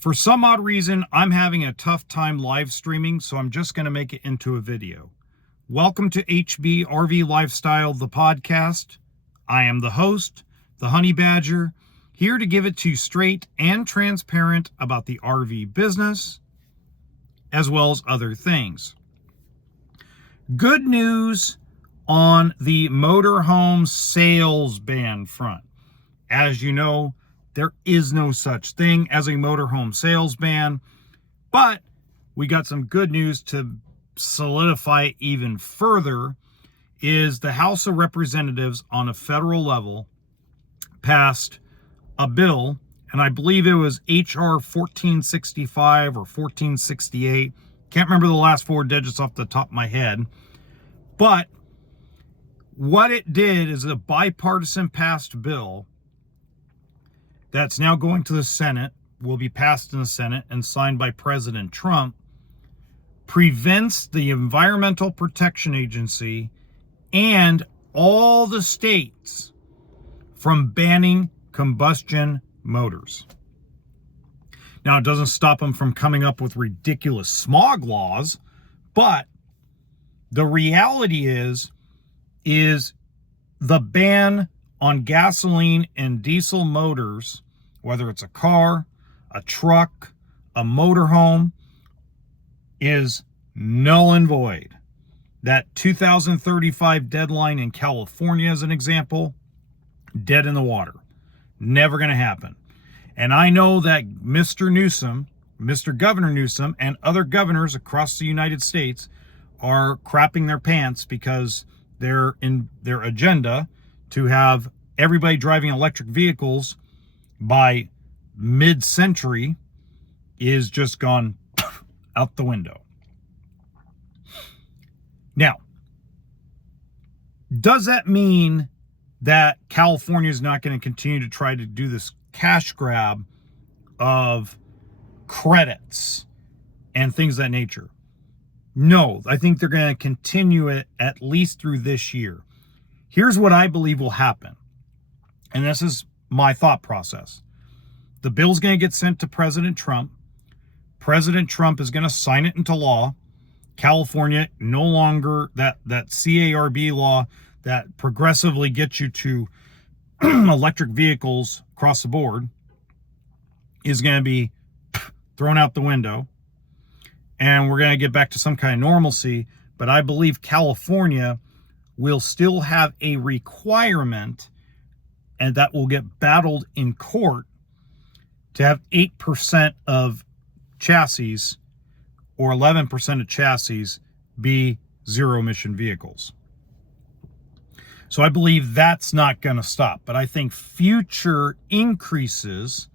For some odd reason, I'm having a tough time live streaming, so I'm just going to make it into a video. Welcome to HB RV Lifestyle, the podcast. I am the host, the Honey Badger, here to give it to you straight and transparent about the RV business, as well as other things. Good news on the motorhome sales ban front. As you know, there is no such thing as a motorhome sales ban, but we got some good news to solidify it even further. Is the House of Representatives on a federal level passed a bill, and I believe it was HR 1465 or 1468. Can't remember the last four digits off the top of my head, but what it did is a bipartisan passed bill that's now going to the Senate, will be passed in the Senate and signed by President Trump, prevents the Environmental Protection Agency and all the states from banning combustion motors. Now, it doesn't stop them from coming up with ridiculous smog laws, but the reality is the ban on gasoline and diesel motors, whether it's a car, a truck, a motorhome, is null and void. That 2035 deadline in California, as an example, dead in the water. Never going to happen. And I know that Mr. Governor Newsom, and other governors across the United States are crapping their pants because they're in their agenda to have everybody driving electric vehicles by mid-century is just gone out the window. Now, does that mean that California is not going to continue to try to do this cash grab of credits and things of that nature? No, I think they're going to continue it at least through this year. Here's what I believe will happen, and this is my thought process. The bill's going to get sent to President Trump. President Trump is going to sign it into law. California no longer, that CARB law that progressively gets you to electric vehicles across the board is going to be thrown out the window. And we're going to get back to some kind of normalcy. But I believe California will still have a requirement, and that will get battled in court, to have 8% of chassis or 11% of chassis be zero-emission vehicles. So I believe that's not going to stop. But I think future increases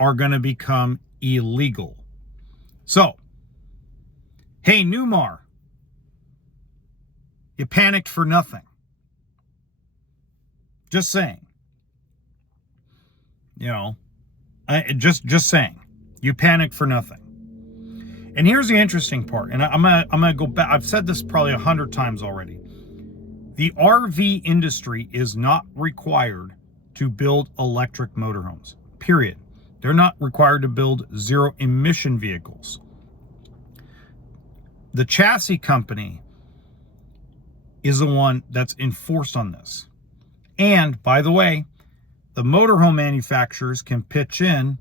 are going to become illegal. So, hey, Newmar, you panicked for nothing. Just saying. You know, just saying. You panicked for nothing. And here's the interesting part, and I'm gonna go back. I've said this probably 100 times already. The RV industry is not required to build electric motorhomes. Period. They're not required to build zero-emission vehicles. The chassis company is the one that's enforced on this. And, by the way, the motorhome manufacturers can pitch in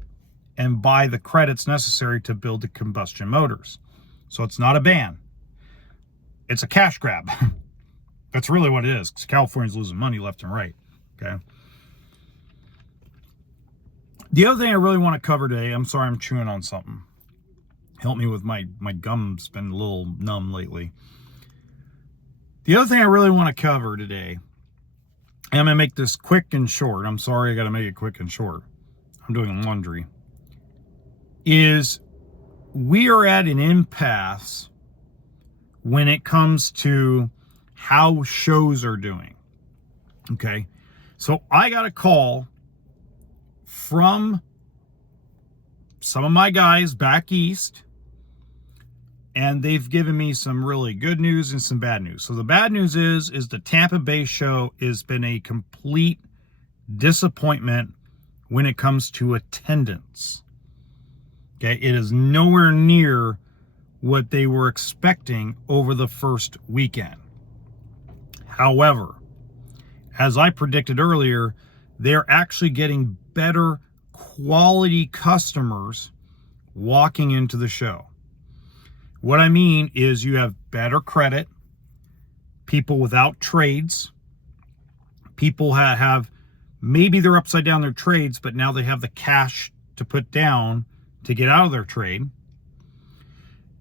and buy the credits necessary to build the combustion motors. So it's not a ban. It's a cash grab. That's really what it is, because California's losing money left and right. Okay. The other thing I really want to cover today, I'm sorry, I'm chewing on something. Help me with my gums been a little numb lately. The other thing I really want to cover today, and I'm going to make this quick and short. I'm sorry, I got to make it quick and short. I'm doing laundry. Is we are at an impasse when it comes to how shows are doing. Okay. So I got a call from some of my guys back east, and they've given me some really good news and some bad news. So the bad news is the Tampa Bay show has been a complete disappointment when it comes to attendance. Okay, it is nowhere near what they were expecting over the first weekend. However, as I predicted earlier, they're actually getting better quality customers walking into the show. What I mean is you have better credit, people without trades, people have maybe they're upside down their trades, but now they have the cash to put down to get out of their trade.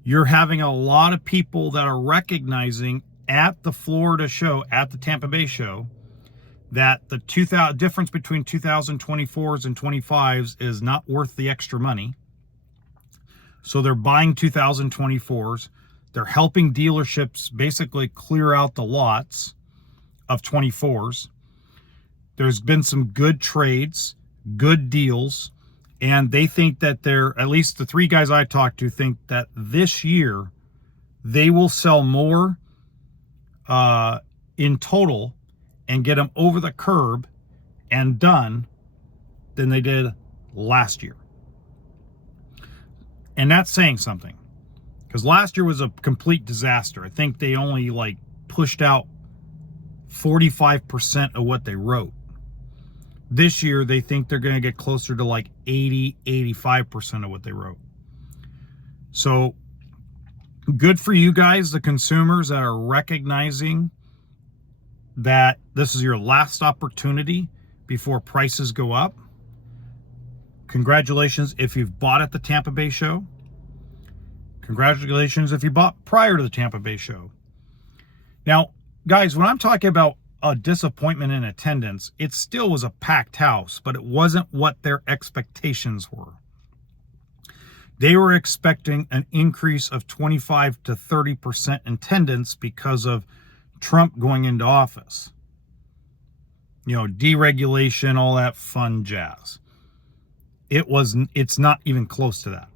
You're having a lot of people that are recognizing at the Florida show, at the Tampa Bay show, that the difference between 2024s and 25s is not worth the extra money. So they're buying 2024s. They're helping dealerships basically clear out the lots of 24s. There's been some good trades, good deals, and they think that at least the three guys I talked to think that this year they will sell more in total and get them over the curb and done than they did last year. And that's saying something, because last year was a complete disaster. I think they only pushed out 45% of what they wrote. This year, they think they're going to get closer to 80, 85% of what they wrote. So good for you guys, the consumers that are recognizing that this is your last opportunity before prices go up. Congratulations if you've bought at the Tampa Bay show. Congratulations if you bought prior to the Tampa Bay show. Now, guys, when I'm talking about a disappointment in attendance, it still was a packed house, but it wasn't what their expectations were. They were expecting an increase of 25 to 30% attendance because of Trump going into office. Deregulation, all that fun jazz. It's not even close to that.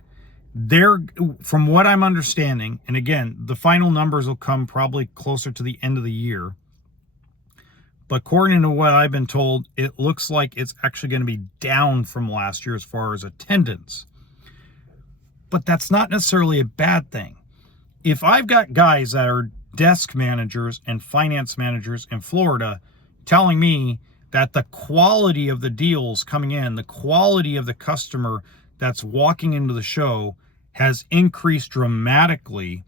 From what I'm understanding, and again, the final numbers will come probably closer to the end of the year, but according to what I've been told, it looks like it's actually going to be down from last year as far as attendance. But that's not necessarily a bad thing. If I've got guys that are desk managers and finance managers in Florida telling me that the quality of the deals coming in, the quality of the customer that's walking into the show has increased dramatically,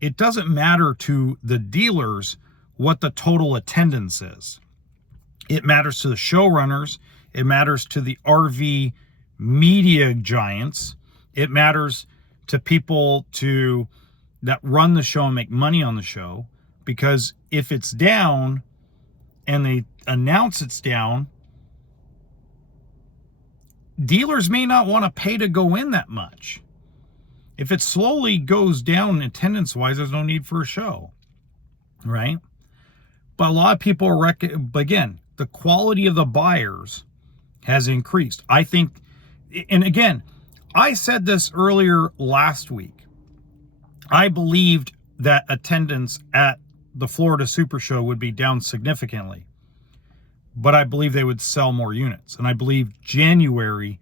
it doesn't matter to the dealers what the total attendance is. It matters to the showrunners. It matters to the RV media giants. It matters to people that run the show and make money on the show, because if it's down and they announce it's down, dealers may not want to pay to go in that much. If it slowly goes down attendance-wise, there's no need for a show, right? But a lot of people again, the quality of the buyers has increased. I think, and again, I said this earlier last week. I believed that attendance at the Florida Super Show would be down significantly, but I believe they would sell more units. And I believe January,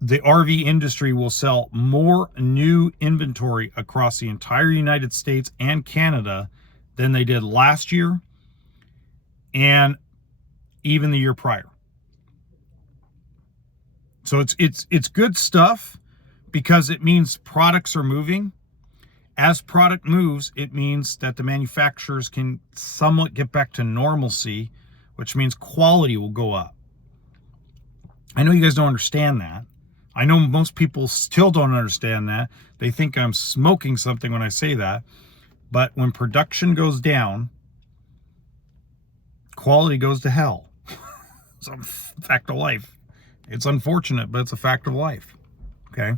the RV industry will sell more new inventory across the entire United States and Canada than they did last year and even the year prior. So it's good stuff, because it means products are moving. As product moves, it means that the manufacturers can somewhat get back to normalcy, which means quality will go up. I know you guys don't understand that. I know most people still don't understand that. They think I'm smoking something when I say that. But when production goes down, quality goes to hell. It's a fact of life. It's unfortunate, but it's a fact of life. Okay?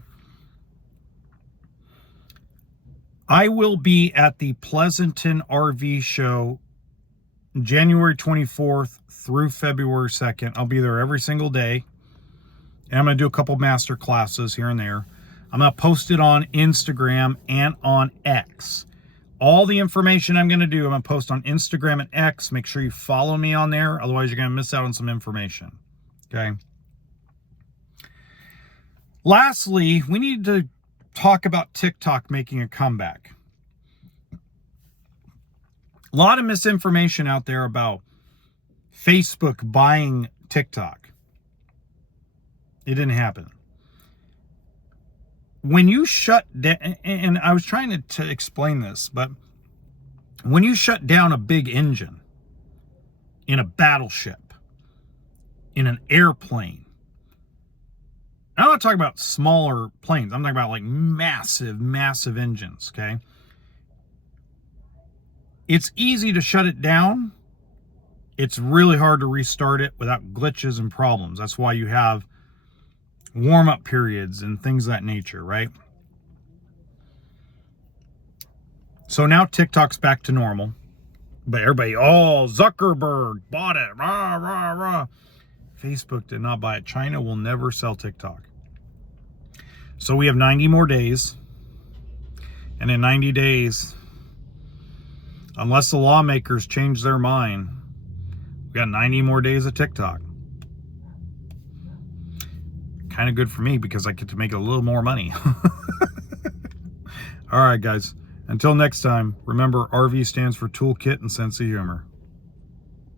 I will be at the Pleasanton RV show January 24th through February 2nd. I'll be there every single day. And I'm going to do a couple master classes here and there. I'm going to post it on Instagram and on X. All the information I'm going to do, I'm going to post on Instagram and X. Make sure you follow me on there. Otherwise, you're going to miss out on some information. Okay? Lastly, we need to talk about TikTok making a comeback. A lot of misinformation out there about Facebook buying TikTok. It didn't happen. When you shut down, and I was trying to explain this, but when you shut down a big engine in a battleship, in an airplane, I'm not talking about smaller planes. I'm talking about like massive, massive engines, okay? It's easy to shut it down. It's really hard to restart it without glitches and problems. That's why you have warm-up periods and things of that nature, right? So now TikTok's back to normal. But everybody, oh, Zuckerberg bought it, rah, rah, rah. Facebook did not buy it. China will never sell TikTok. So we have 90 more days. And in 90 days, unless the lawmakers change their mind, we got 90 more days of TikTok. Kind of good for me because I get to make a little more money. All right, guys. Until next time, remember RV stands for toolkit and sense of humor.